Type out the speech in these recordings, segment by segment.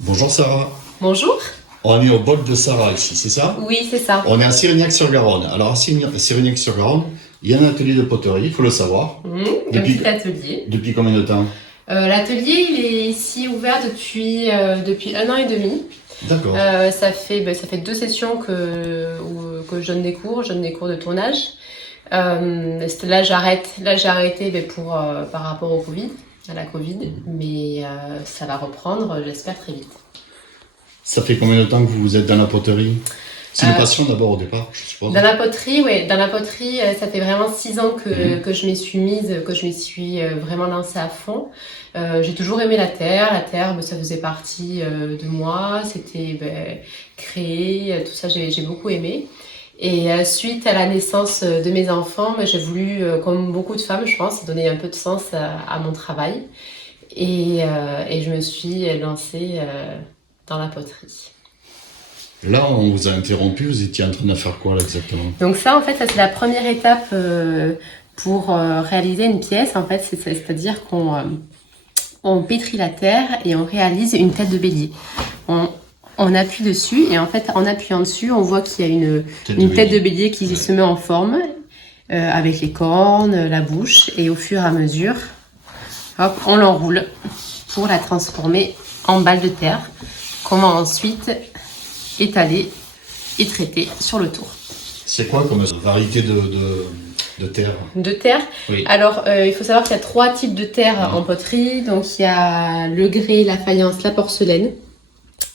Bonjour Sarah, Bonjour. on est au bol de Sarah ici, c'est ça? Oui, c'est ça. On est à Sirignac-sur-Garonne. Alors à Sirignac-sur-Garonne, il y a un atelier de poterie, il faut le savoir. Un Depuis, petit atelier. depuis combien de temps? L'atelier, il est ici ouvert depuis 1 an et demi. D'accord. Ça fait 2 sessions que je donne des cours. Je donne des cours de tournage. Là, j'ai arrêté par rapport au Covid, à la Covid, mais ça va reprendre, j'espère, très vite. Ça fait combien de temps que vous êtes dans la poterie? C'est une Euh, passion d'abord au départ, je suppose. Dans la poterie, oui, ça fait vraiment 6 ans que je m'y suis mise, que je m'y suis vraiment lancée à fond. J'ai toujours aimé la terre. La terre, ça faisait partie de moi. C'était créer, tout ça, j'ai beaucoup aimé. Et suite à la naissance de mes enfants, j'ai voulu, comme beaucoup de femmes, je pense, donner un peu de sens à mon travail. Et je me suis lancée dans la poterie. Là, on vous a interrompu, vous étiez en train de faire quoi là exactement? Donc ça, en fait, ça c'est la première étape pour réaliser une pièce. En fait, c'est-à-dire qu'on pétrit la terre et on réalise une tête de bélier. On appuie dessus et en fait, en appuyant dessus, on voit qu'il y a une tête de bélier qui se met en forme avec les cornes, la bouche, et au fur et à mesure, hop, on l'enroule pour la transformer en balle de terre qu'on va ensuite étaler et traiter sur le tour. C'est quoi comme variété de terre? De terre. Oui. Alors, il faut savoir qu'il y a 3 types de terre en poterie. Donc, il y a le grès, la faïence, la porcelaine.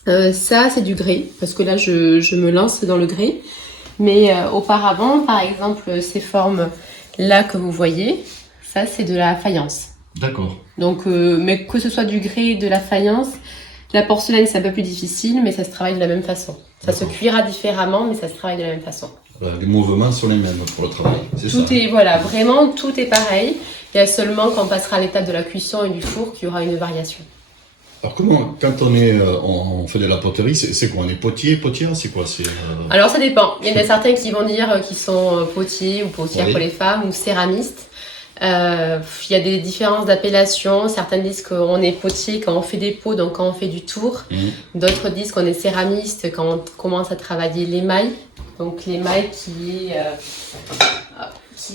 Ça, c'est du grès, parce que là, je me lance dans le grès. Mais auparavant, par exemple, ces formes-là que vous voyez, ça, c'est de la faïence. D'accord. Donc, mais que ce soit du grès, de la faïence, la porcelaine, c'est un peu plus difficile, mais ça se travaille de la même façon. Ça se cuira différemment, mais ça se travaille de la même façon. Les mouvements sont les mêmes pour le travail, c'est ça? Voilà, vraiment, tout est pareil. Il y a seulement quand on passera à l'étape de la cuisson et du four qu'il y aura une variation. Alors quand on fait de la poterie, c'est quoi? On est potière, c'est quoi? Alors ça dépend. Il y en a certains qui vont dire qu'ils sont potiers ou potières pour les femmes ou céramistes. Il y a des différences d'appellation. Certains disent qu'on est potier quand on fait des pots, donc quand on fait du tour. D'autres disent qu'on est céramiste quand on commence à travailler l'émail. Donc l'émail qui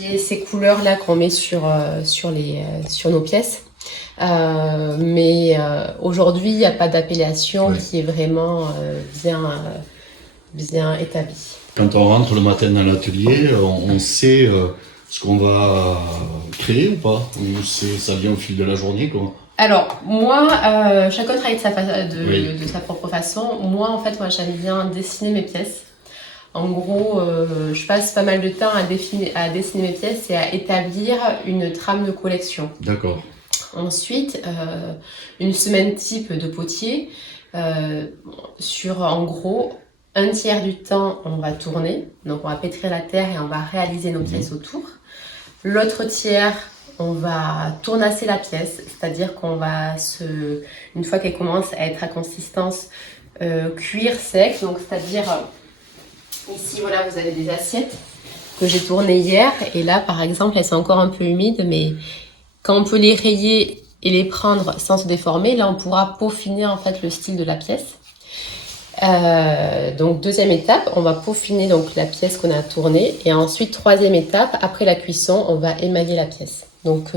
est ces couleurs-là qu'on met sur nos pièces. Mais aujourd'hui, il n'y a pas d'appellation qui est vraiment bien établie. Quand on rentre le matin dans l'atelier, on sait ce qu'on va créer ou pas? Ou ça vient au fil de la journée, quoi? Alors, moi, chacun travaille de sa propre façon. Moi, j'aime bien dessiner mes pièces. En gros, je passe pas mal de temps à dessiner mes pièces et à établir une trame de collection. D'accord. Ensuite, une semaine type de potier, sur en gros 1/3 du temps, on va tourner. Donc, on va pétrir la terre et on va réaliser nos pièces autour. L'autre tiers, on va tournasser la pièce, c'est-à-dire qu'on va, une fois qu'elle commence à être à consistance, cuire sec. Donc, c'est-à-dire, ici, voilà, vous avez des assiettes que j'ai tournées hier. Et là, par exemple, elles sont encore un peu humides, mais quand on peut les rayer et les prendre sans se déformer, là, on pourra peaufiner en fait le style de la pièce. Donc, deuxième étape, on va peaufiner donc la pièce qu'on a tournée. Et ensuite, troisième étape, après la cuisson, on va émailler la pièce. Donc,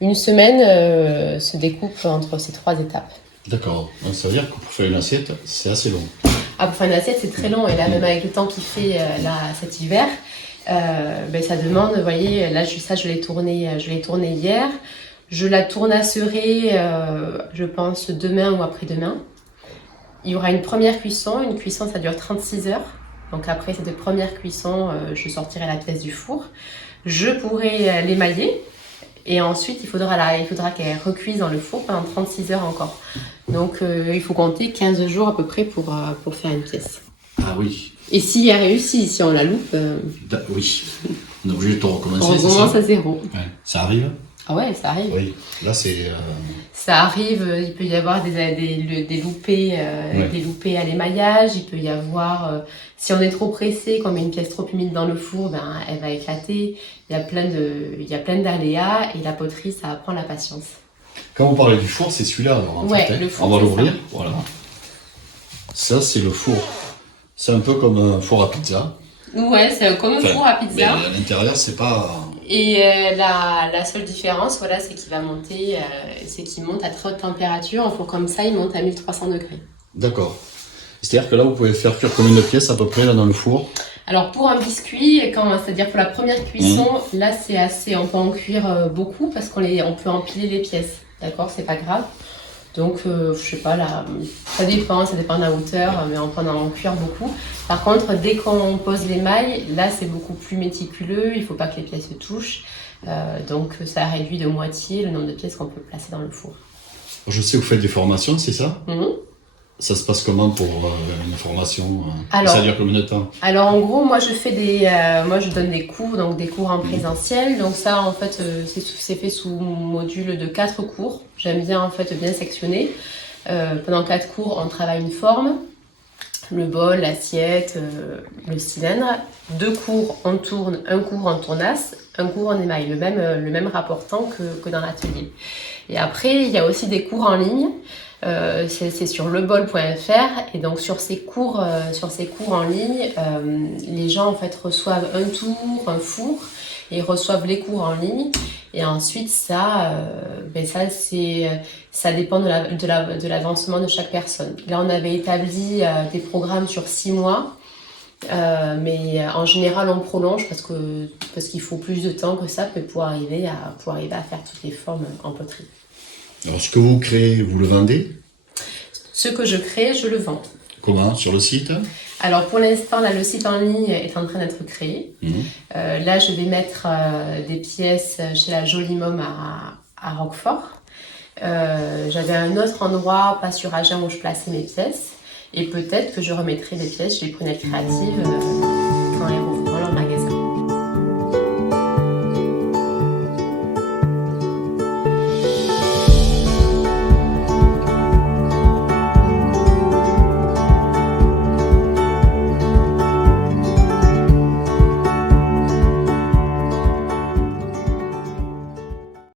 une semaine se découpe entre ces 3 étapes. D'accord. Donc, ça veut dire que pour faire une assiette, c'est assez long. Ah, pour faire une assiette, c'est très long. Et là, même avec le temps qu'il fait là, cet hiver, Ça demande, vous voyez, là je l'ai tourné hier. Je la tournasserai, je pense, demain ou après-demain. Il y aura une première cuisson. Une cuisson, ça dure 36 heures. Donc après cette première cuisson, je sortirai la pièce du four. Je pourrai l'émailler. Et ensuite, il faudra qu'elle recuise dans le four pendant 36 heures encore. Donc il faut compter 15 jours à peu près pour faire une pièce. Ah oui. Et si elle réussit, si on la loupe... Oui. On est obligé de tout recommencer. On recommence à zéro. Ouais. Ça arrive? Ah ouais, ça arrive. Oui. Là, c'est... Ça arrive, il peut y avoir des loupés, des loupés à l'émaillage. Il peut y avoir... si on est trop pressé, qu'on met une pièce trop humide dans le four, elle va éclater. Il y a plein d'aléas et la poterie, ça apprend la patience. Quand vous parlez du four, c'est celui-là alors en fait, le four, on va l'ouvrir. Ça. Voilà. Ça, c'est le four. C'est un peu comme un four à pizza. Ouais, c'est comme un four à pizza. Mais à l'intérieur, c'est pas... Et la seule différence, voilà, c'est qu'il va monter, c'est qu'il monte à très haute température. Un four comme ça, il monte à 1300 degrés. D'accord. C'est-à-dire que là, vous pouvez faire cuire combien de pièces à peu près là dans le four? Alors pour un biscuit, c'est-à-dire pour la première cuisson, là c'est assez, on peut en cuire beaucoup parce on peut empiler les pièces, d'accord, c'est pas grave. Donc je sais pas, là, ça dépend de la hauteur, mais on peut en cuire beaucoup. Par contre, dès qu'on pose l'émail, là c'est beaucoup plus méticuleux, il faut pas que les pièces se touchent. Donc ça réduit de moitié le nombre de pièces qu'on peut placer dans le four. Je sais que vous faites des formations, c'est ça? Ça se passe comment pour une formation? Alors, ça dure combien de temps? Alors en gros, moi je donne des cours, donc des cours en présentiel. Donc ça en fait c'est fait sous module de 4 cours. J'aime bien en fait bien sectionner. Pendant 4 cours, on travaille une forme, le bol, l'assiette, le cylindre. 2 cours on tourne, un cours on tournasse, un cours on émaille, le même rapportant que dans l'atelier. Et après il y a aussi des cours en ligne. C'est sur lebol.fr et donc sur ces cours en ligne, les gens en fait reçoivent un tour, un four et reçoivent les cours en ligne et ensuite ça dépend de l'avancement de chaque personne. Là on avait établi des programmes sur 6 mois. Mais en général on prolonge parce qu'il faut plus de temps que ça pour arriver à faire toutes les formes en poterie. Alors, ce que vous créez, vous le vendez? Ce que je crée, je le vends. Comment? Sur le site? Alors, pour l'instant, là, le site en ligne est en train d'être créé. Là, je vais mettre des pièces chez la Jolie Môme à Roquefort. J'avais un autre endroit, pas sur Agen, où je plaçais mes pièces. Et peut-être que je remettrai des pièces chez les Prunelles Créatives.